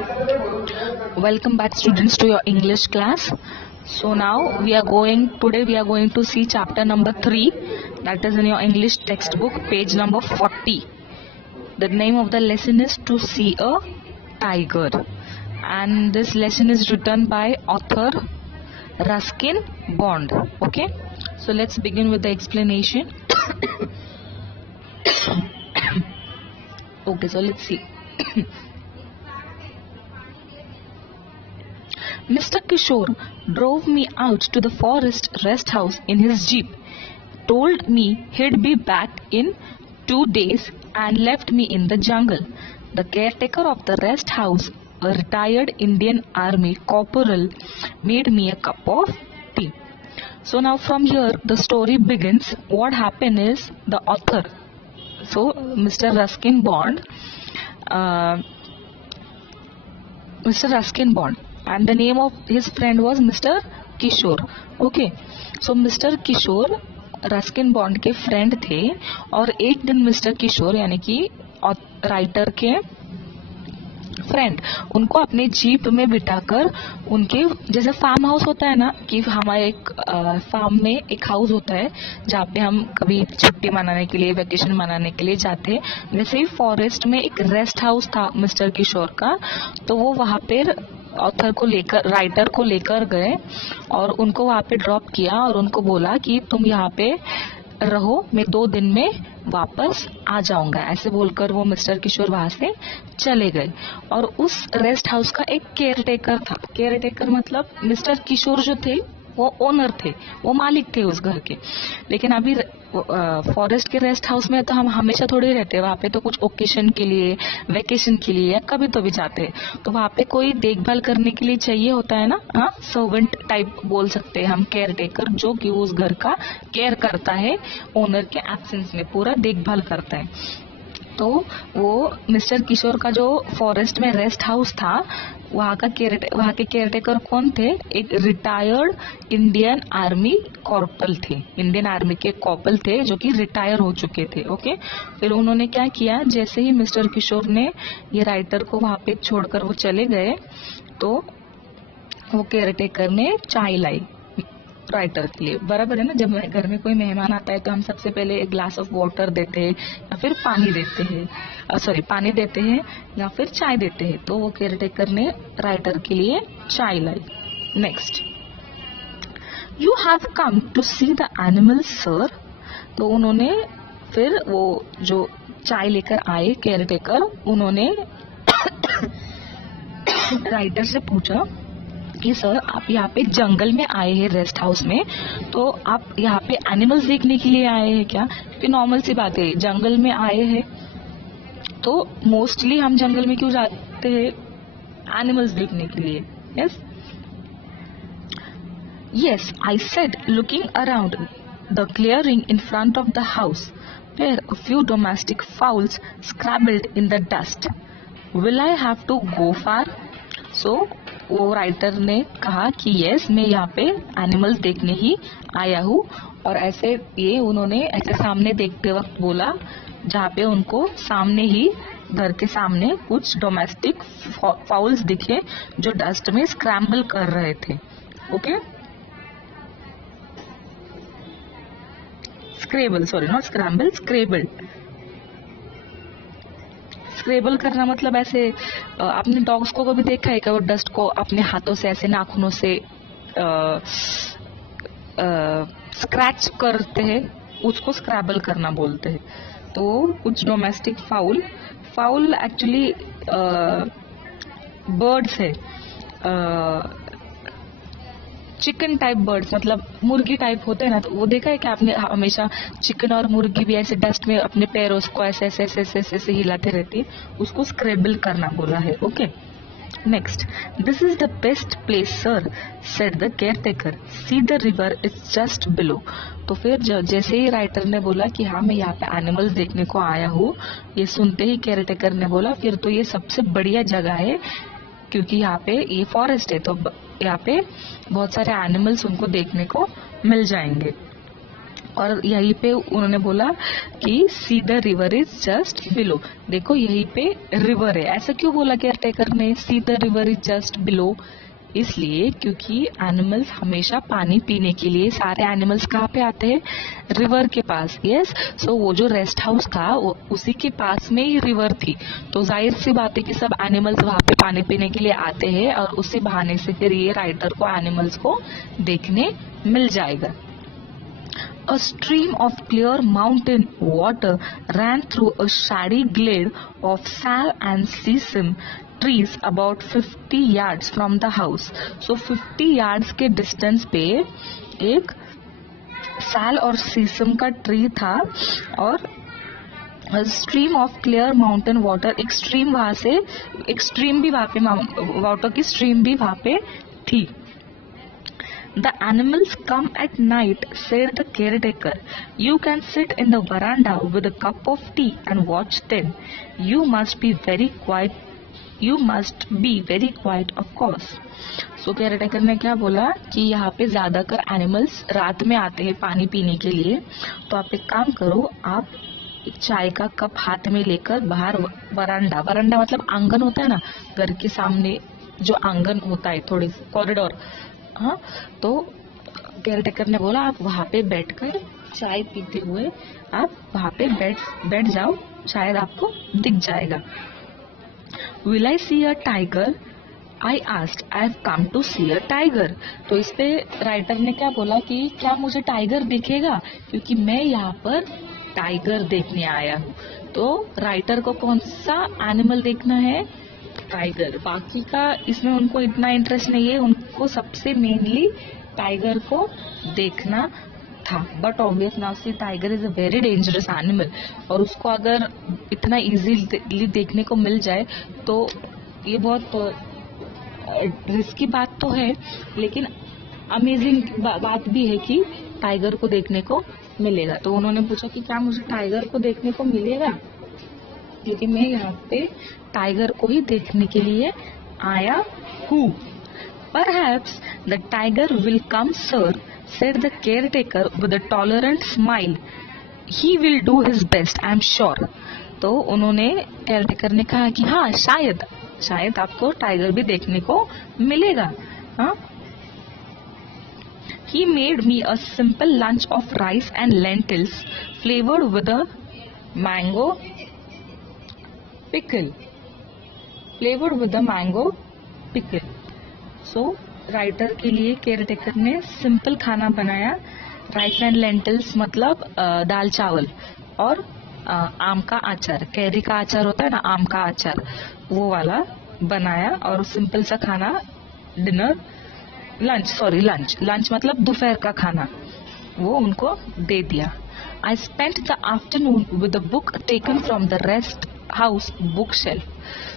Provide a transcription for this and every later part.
Welcome back students to your English class. So now today we are going to see chapter number 3, that is in your English textbook, page number 40. The name of the lesson is To See a Tiger, and this lesson is written by author Ruskin Bond. Okay, so let's begin with the explanation. Okay, so let's see. Mr. Kishore drove me out to the forest rest house in his jeep, told me he'd be back in 2 days and left me in the jungle. The caretaker of the rest house, a retired Indian Army corporal, made me a cup of tea. So now from here the story begins. What happened is the author, so Mr. Ruskin Bond, and the name of his friend was Mr. Kishore. Okay, so Mr. Kishore Ruskin bond के friend थे और एक दिन mister किशोर यानी कि writer के friend उनको अपने जीप में बिठाकर उनके जैसे फार्म हाउस होता है ना, कि हमारे एक फार्म में एक हाउस होता है जहाँ पे हम कभी छुट्टी मनाने के लिए, वेकेशन मनाने के लिए जाते हैं, वैसे ही फॉरेस्ट में एक रेस्ट हाउस था मिस्टर किशोर का। तो वो वहाँ पे राइटर को लेकर गए और उनको वहाँ पे ड्रॉप किया और उनको बोला कि तुम यहाँ पे रहो, मैं 2 दिन में वापस आ जाऊंगा। ऐसे बोलकर वो मिस्टर किशोर वहां से चले गए और उस रेस्ट हाउस का एक केयरटेकर था। केयरटेकर मतलब मिस्टर किशोर जो थे वो ओनर थे, वो मालिक थे उस घर के। लेकिन अभी फॉरेस्ट के रेस्ट हाउस में तो हम हमेशा थोड़ी रहते, वहाँ पे तो कुछ ओकेशन के लिए, वेकेशन के लिए या कभी तो भी जाते हैं। तो वहाँ पे कोई देखभाल करने के लिए चाहिए होता है ना, हाँ, सर्वेंट टाइप बोल सकते हैं हम, केयर टेकर, जो कि उस घर का केयर करता है ओनर के एब्सेंस में, पूरा देखभाल करता है। तो वो मिस्टर किशोर का जो फॉरेस्ट में रेस्ट हाउस था, वहाँ के केयरटेकर कौन थे? एक रिटायर्ड इंडियन आर्मी कॉर्पोरल थे, इंडियन आर्मी के कॉर्पोरल थे जो कि रिटायर हो चुके थे। ओके, फिर उन्होंने क्या किया, जैसे ही मिस्टर किशोर ने ये राइटर को वहाँ पे छोड़कर वो चले गए, तो वो केयरटेकर ने चाय लाई राइटर के लिए। बराबर है ना, जब घर में कोई मेहमान आता है तो हम सबसे पहले एक ग्लास ऑफ वाटर देते हैं या फिर पानी देते हैं या फिर चाय देते हैं। तो वो केयरटेकर ने राइटर के लिए चाय लाई। Next, you have come to see the animals sir. तो उन्होंने फिर वो जो चाय लेकर आए केयरटेकर, उन्होंने राइटर से पूछा कि सर आप यहाँ पे जंगल में आए हैं रेस्ट हाउस में, तो आप यहाँ पे एनिमल्स देखने के लिए आए हैं क्या? क्योंकि नॉर्मल सी बात है, जंगल में आए हैं तो मोस्टली हम जंगल में क्यों जाते हैं? एनिमल्स देखने के लिए। Yes I said looking around the clearing in front of the house where a few domestic fowls scrambled in the dust. Will I have to go far? So वो राइटर ने कहा कि यस, मैं यहाँ पे एनिमल्स देखने ही आया हूँ। और ऐसे ये उन्होंने ऐसे सामने देखते वक्त बोला जहाँ पे उनको सामने ही घर के सामने कुछ डोमेस्टिक फाउल्स दिखे जो डस्ट में स्क्रैम्बल कर रहे थे। Okay, scribble, sorry not scramble, scribble. Scribble करना मतलब ऐसे आपने डॉग्स को कभी देखा है क्या? वो डस्ट को अपने हाथों से ऐसे नाखूनों से स्क्रैच करते हैं, उसको स्क्रैबल करना बोलते हैं। तो कुछ डोमेस्टिक फाउल एक्चुअली बर्ड्स है, चिकन टाइप बर्ड्स, मतलब मुर्गी टाइप होते हैं ना। तो वो देखा है कि आपने हमेशा चिकन और मुर्गी भी ऐसे डस्ट में अपने पैरों को ऐसे ऐसे ऐसे ऐसे ऐसे, ऐसे हिलाते रहती है, उसको स्क्रैबल करना बोला है। Okay, next, this is the best place sir said the caretaker, see the river is just below. तो फिर जैसे ही राइटर ने बोला कि हाँ मैं यहाँ पे एनिमल्स देखने को आया हूँ, ये सुनते ही केयरटेकर ने बोला फिर तो ये सबसे बढ़िया जगह है, क्योंकि यहाँ पे ये फॉरेस्ट है तो यहाँ पे बहुत सारे एनिमल्स उनको देखने को मिल जाएंगे। और यहीं पे उन्होंने बोला कि see the river is just below, देखो यहीं पे रिवर है। ऐसा क्यों बोला केयरटेकर ने see the river is just below? इसलिए क्योंकि एनिमल्स हमेशा पानी पीने के लिए, सारे एनिमल्स कहाँ पे आते हैं? रिवर के पास। यस, सो वो जो रेस्ट हाउस था वो उसी के पास में ही रिवर थी, तो जाहिर सी बात है कि सब एनिमल्स वहाँ पे पानी पीने के लिए आते हैं और उसी बहाने से फिर ये राइटर को एनिमल्स को देखने मिल जाएगा। A stream of clear mountain water ran through a shady glade of sal and sesame trees about 50 yards from the house. So 50 yards के distance पे एक साल और सीसम का ट्री था और stream of clear mountain water, एक स्ट्रीम वहां से, एक स्ट्रीम भी वहां पे, वाटर की स्ट्रीम भी वहां पे थी। The animals come at night, said the caretaker. You can sit in the veranda with a cup of tea and watch them. You must be very quiet. You must be very quiet, of course. So caretaker ने क्या बोला कि यहाँ पे ज्यादातर animals रात में आते हैं पानी पीने के लिए, तो आप एक काम करो, आप एक चाय का कप हाथ में लेकर बाहर वरांडा, वरांडा मतलब आंगन होता है ना, घर के सामने जो आंगन होता है, थोड़ी कॉरिडोर, हाँ, तो केयरटेकर ने बोला आप वहां पे बैठकर चाय पीते हुए आप वहां पे बैठ जाओ, शायद आपको दिख जाएगा। Will I see a tiger? I asked. I have come to see a tiger. तो इस पे राइटर ने क्या बोला कि क्या मुझे टाइगर दिखेगा, क्योंकि मैं यहाँ पर टाइगर देखने आया हूँ। तो राइटर को कौन सा एनिमल देखना है? टाइगर। बाकी का इसमें उनको इतना इंटरेस्ट नहीं है, उनको सबसे मेनली टाइगर को देखना था। But obvious now see tiger is a very dangerous animal, और उसको अगर इतना इजीली देखने को मिल जाए तो ये बहुत रिस्की बात तो है, लेकिन अमेजिंग बात भी है कि टाइगर को देखने को मिलेगा। तो उन्होंने पूछा कि क्या मुझे टाइगर को देखने को मिलेगा, क्योंकि मैं यहाँ पे टाइगर को ही देखने के लिए आया हूँ। Perhaps the tiger will come, sir, said the caretaker with a tolerant smile. He will do his best, I am sure. तो उन्होंने केयरटेकर ने कहा कि हाँ, शायद आपको टाइगर भी देखने को मिलेगा। हाँ, He made me a simple lunch of rice and lentils flavored with a mango pickle. So writer के लिए केयरटेकर ने सिंपल खाना बनाया, राइस एंड लेंटिल्स मतलब दाल चावल, और आम का अचार, कैरी का अचार होता है ना, आम का अचार, वो वाला बनाया, और सिंपल सा खाना, डिनर, लंच मतलब दोपहर का खाना, वो उनको दे दिया। I spent the afternoon with a book taken from the rest house bookshelf.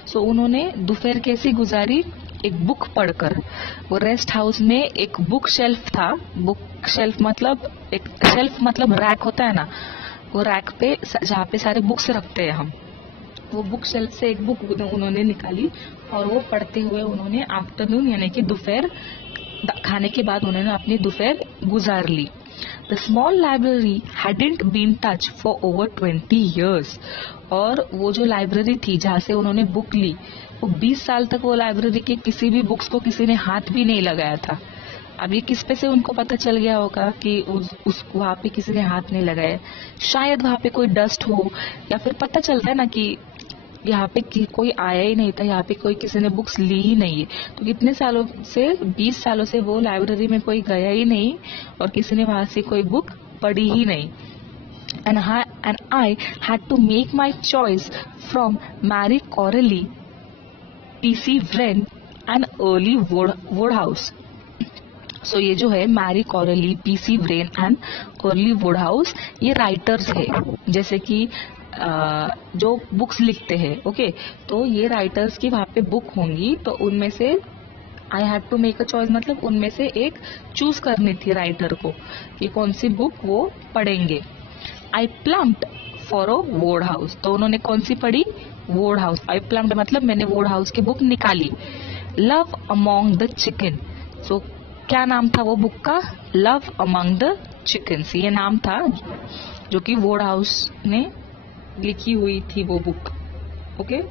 So उन्होंने दोपहर कैसी गुजारी? एक बुक पढ़कर। वो रेस्ट हाउस में एक बुक शेल्फ था, बुक शेल्फ मतलब एक शेल्फ मतलब रैक होता है ना, वो रैक पे जहाँ पे सारे बुक्स रखते हैं हम, वो बुक शेल्फ से एक बुक उन्होंने निकाली और वो पढ़ते हुए उन्होंने आफ्टरनून यानी कि दोपहर खाने के बाद उन्होंने अपनी दोपहर गुजार ली। The small library hadn't been touched for over 20 years. और वो जो लाइब्रेरी थी जहाँ से उन्होंने बुक ली, वो 20 साल तक वो लाइब्रेरी के किसी भी बुक्स को किसी ने हाथ भी नहीं लगाया था। अब ये किस पे से उनको पता चल गया होगा कि उस वहाँ पे किसी ने हाथ नहीं लगाया? शायद वहाँ पे कोई डस्ट हो, या फिर पता चलता है ना कि यहाँ पे कोई आया ही नहीं था, यहाँ पे कोई किसी ने बुक्स ली ही नहीं है। तो कितने सालों से, 20 सालों से वो लाइब्रेरी में कोई गया ही नहीं और किसी ने वहां से कोई बुक पढ़ी ही नहीं। And I had to make my choice from Marie Corelli, P.C. Wren and early Wodehouse. So ये जो है Marie Corelli, P C Wren and early Wodehouse, ये राइटर्स है, जैसे कि जो बुक्स लिखते हैं। ओके, तो ये राइटर्स की वहाँ पे बुक होंगी, तो उनमें से I had to make a choice मतलब उनमें से एक चूज करनी थी राइटर को कि कौन सी बुक वो पढ़ेंगे। आई प्लम्ड फॉर अ वुडहाउस, तो उन्होंने कौन सी पढ़ी? वुडहाउस। आई प्लम्ड मतलब मैंने वुडहाउस की बुक निकाली। लव अमॉन्ग द चिकन, सो क्या नाम था वो बुक का? लव अमंग द chickens, ये नाम था जो कि वुड हाउस ने लिखी हुई थी वो book. Okay.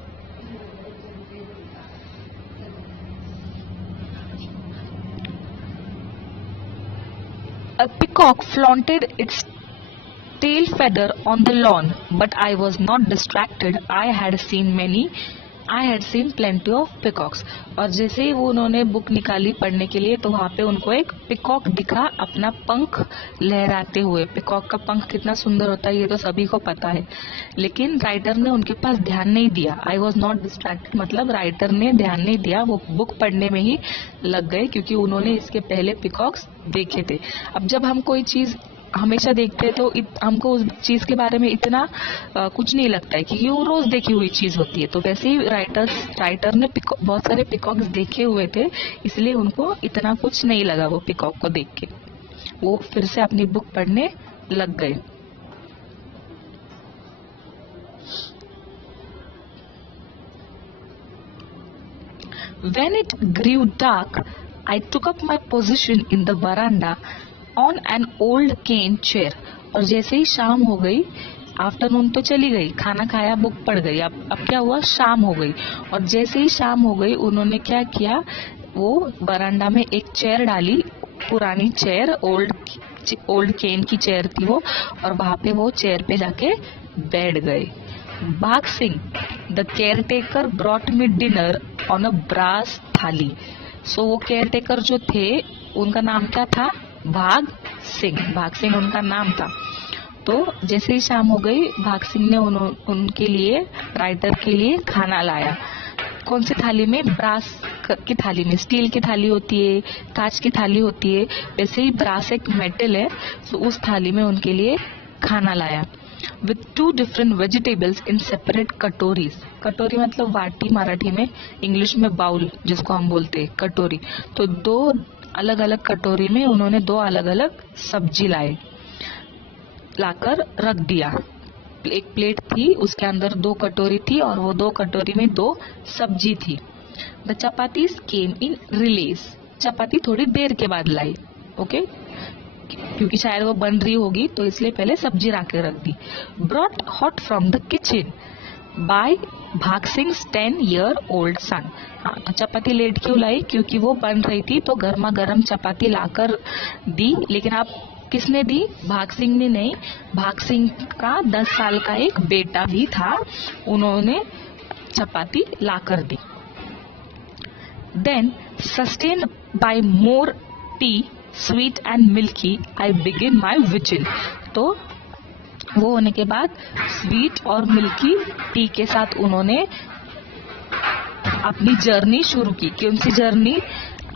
A peacock flaunted its tail feather on the lawn, but I was not distracted. I had seen plenty of peacocks. और जैसे ही वो उन्होंने बुक निकाली पढ़ने के लिए तो वहाँ पे उनको एक पिकॉक दिखा अपना पंख लहराते हुए. पिकॉक का पंख कितना सुंदर होता है ये तो सभी को पता है, लेकिन राइटर ने उनके पास ध्यान नहीं दिया. आई वॉज नॉट डिस्ट्रैक्टेड मतलब राइटर ने ध्यान नहीं दिया, वो बुक पढ़ने में ही लग गए क्योंकि उन्होंने इसके पहले पिकॉक्स देखे थे. अब जब हम कोई चीज हमेशा देखते हैं तो हमको उस चीज के बारे में इतना कुछ नहीं लगता है क्योंकि वो रोज देखी हुई चीज होती है. तो वैसे ही राइटर ने बहुत सारे पिकॉक्स देखे हुए थे, इसलिए उनको इतना कुछ नहीं लगा वो पिकॉक को देख के. वो फिर से अपनी बुक पढ़ने लग गए. When it grew dark, I took up my position in the veranda on an old cane chair. और जैसे ही शाम हो गई, आफ्टरनून तो चली गई, खाना खाया, बुक पढ़ गई. अब क्या हुआ, शाम हो गई. और जैसे ही शाम हो गई उन्होंने क्या किया, वो बरांडा में एक चेयर डाली, पुरानी चेयर, ओल्ड केन की चेयर थी वो, और वहां पे वो चेयर पे जाके बैठ गए. Bhag Singh the caretaker brought me dinner on a brass thali. So वो केयर टेकर जो थे उनका नाम क्या था, भाग सिंह उनका नाम था. तो जैसे ही शाम हो गई भाग सिंह ने उनके लिए, राइटर के लिए खाना लाया. कौन सी थाली में, ब्रास की थाली में. स्टील की थाली होती है, कांच की थाली होती है, वैसे ही ब्रास एक मेटल है, तो उस थाली में उनके लिए खाना लाया. with 2 different vegetables in separate कटोरीज. कटोरी मतलब वाटी मराठी में, इंग्लिश में बाउल जिसको हम बोलते हैं कटोरी. तो 2 अलग अलग कटोरी में उन्होंने 2 अलग अलग सब्जी लाकर रख दिया. एक प्लेट थी, उसके अंदर 2 कटोरी थी और वो 2 कटोरी में 2 सब्जी थी. The chapatis came in relays. Chapati थोड़ी देर के बाद लाई. ओके, क्योंकि शायद वो बन रही होगी तो इसलिए पहले सब्जी ला के रख दी. Brought hot from the kitchen by Bhag Singh 10-year-old सन. हाँ, तो चपाती लेट क्यों लाई, क्योंकि वो बन रही थी तो गर्मा गर्म चपाती लाकर दी. लेकिन आप किसने दी, भाग सिंह ने नहीं, भाग सिंह का 10 साल का एक बेटा भी था, उन्होंने चपाती लाकर दी. Then sustain by more tea sweet and milky I begin my vigil. तो वो होने के बाद स्वीट और मिल्की टी के साथ उन्होंने अपनी जर्नी शुरू की. कौन सी जर्नी,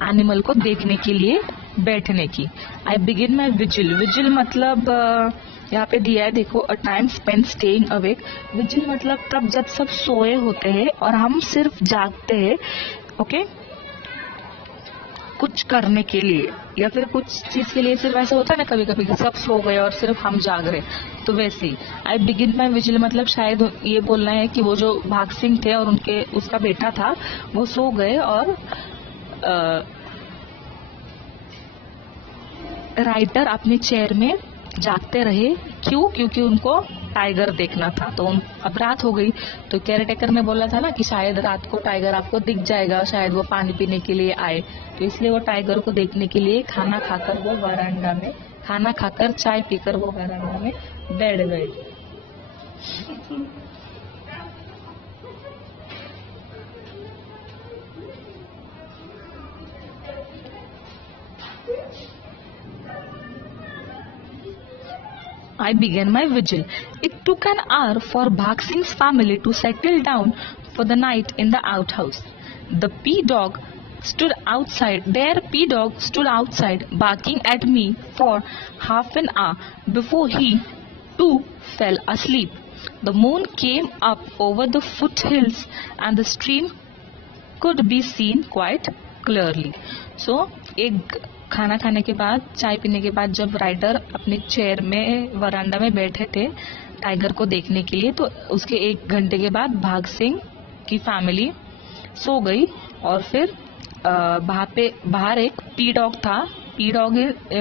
एनिमल को देखने के लिए बैठने की. आई बिगिन माई विजिल. विजिल मतलब यहाँ पे दिया है देखो, a time spend staying awake. Vigil मतलब तब जब सब सोए होते हैं और हम सिर्फ जागते हैं. ओके, कुछ करने के लिए या फिर कुछ चीज के लिए. सिर्फ ऐसा होता है ना कभी कभी सब सो गए और सिर्फ हम जाग रहे, तो वैसे ही आई बिगिन माई विजिल मतलब शायद ये बोलना है कि वो जो भाग सिंह थे और उसका बेटा था वो सो गए और राइटर अपने चेयर में जागते रहे. क्यों, क्योंकि उनको टाइगर देखना था. तो अब रात हो गई तो केयर टेकर ने बोला था ना कि शायद रात को टाइगर आपको दिख जाएगा, शायद वो पानी पीने के लिए आए. तो इसलिए वो टाइगर को देखने के लिए खाना खाकर चाय पीकर वो वरांडा में बैठ गए. I began my vigil. It took an hour for Bhag Singh's family to settle down for the night in the outhouse. Their P-dog stood outside barking at me for half an hour before he too fell asleep. The moon came up over the foothills and the stream could be seen quite clearly. So, एक खाना खाने के बाद, चाय पीने के बाद जब राइटर अपने चेयर में वरांडा में बैठे थे टाइगर को देखने के लिए, तो उसके 1 घंटे के बाद भाग सिंह की फैमिली सो गई. और फिर बाहर एक पी डॉग था पी डॉग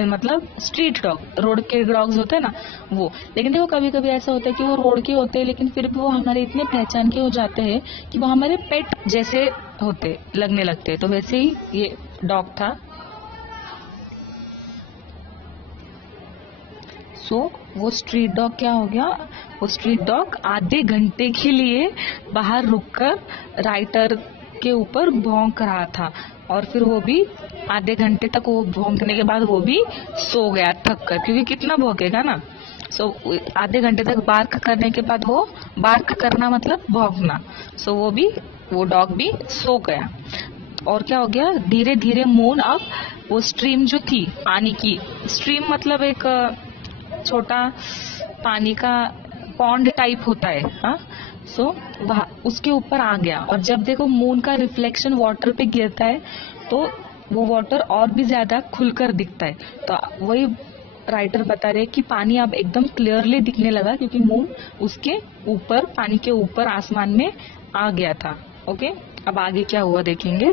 मतलब स्ट्रीट डॉग, रोड के डॉग्स होते हैं ना वो। लेकिन देखो कभी कभी ऐसा होता है कि वो रोड के होते हैं लेकिन फिर भी वो हमारे इतने पहचान के हो जाते हैं कि वो हमारे पेट जैसे होते लगने लगते हैं। तो वैसे ही ये डॉग था। सो वो स्ट्रीट डॉग क्या हो गया, वो स्ट्रीट डॉग आधे घंटे के लिए बाहर रुककर राइटर के ऊपर भौंक रहा था और फिर वो भी आधे घंटे तक वो भौंकने के बाद वो भी सो गया थक कर, क्योंकि कितना भौंकेगा ना। सो आधे घंटे तक बार्क करने के बाद वो, बार्क करना मतलब भौंकना, सो वो डॉग भी सो गया। और क्या हो गया, धीरे धीरे मून अब वो स्ट्रीम जो थी पानी की, स्ट्रीम मतलब एक छोटा पानी का पॉन्ड टाइप होता है, हाँ। सो उसके ऊपर आ गया और जब देखो मून का रिफ्लेक्शन वाटर पे गिरता है तो वो वाटर और भी ज्यादा खुलकर दिखता है। तो वही राइटर बता रहे कि पानी अब एकदम क्लियरली दिखने लगा क्योंकि मून उसके ऊपर, पानी के ऊपर आसमान में आ गया था। ओके, अब आगे क्या हुआ देखेंगे।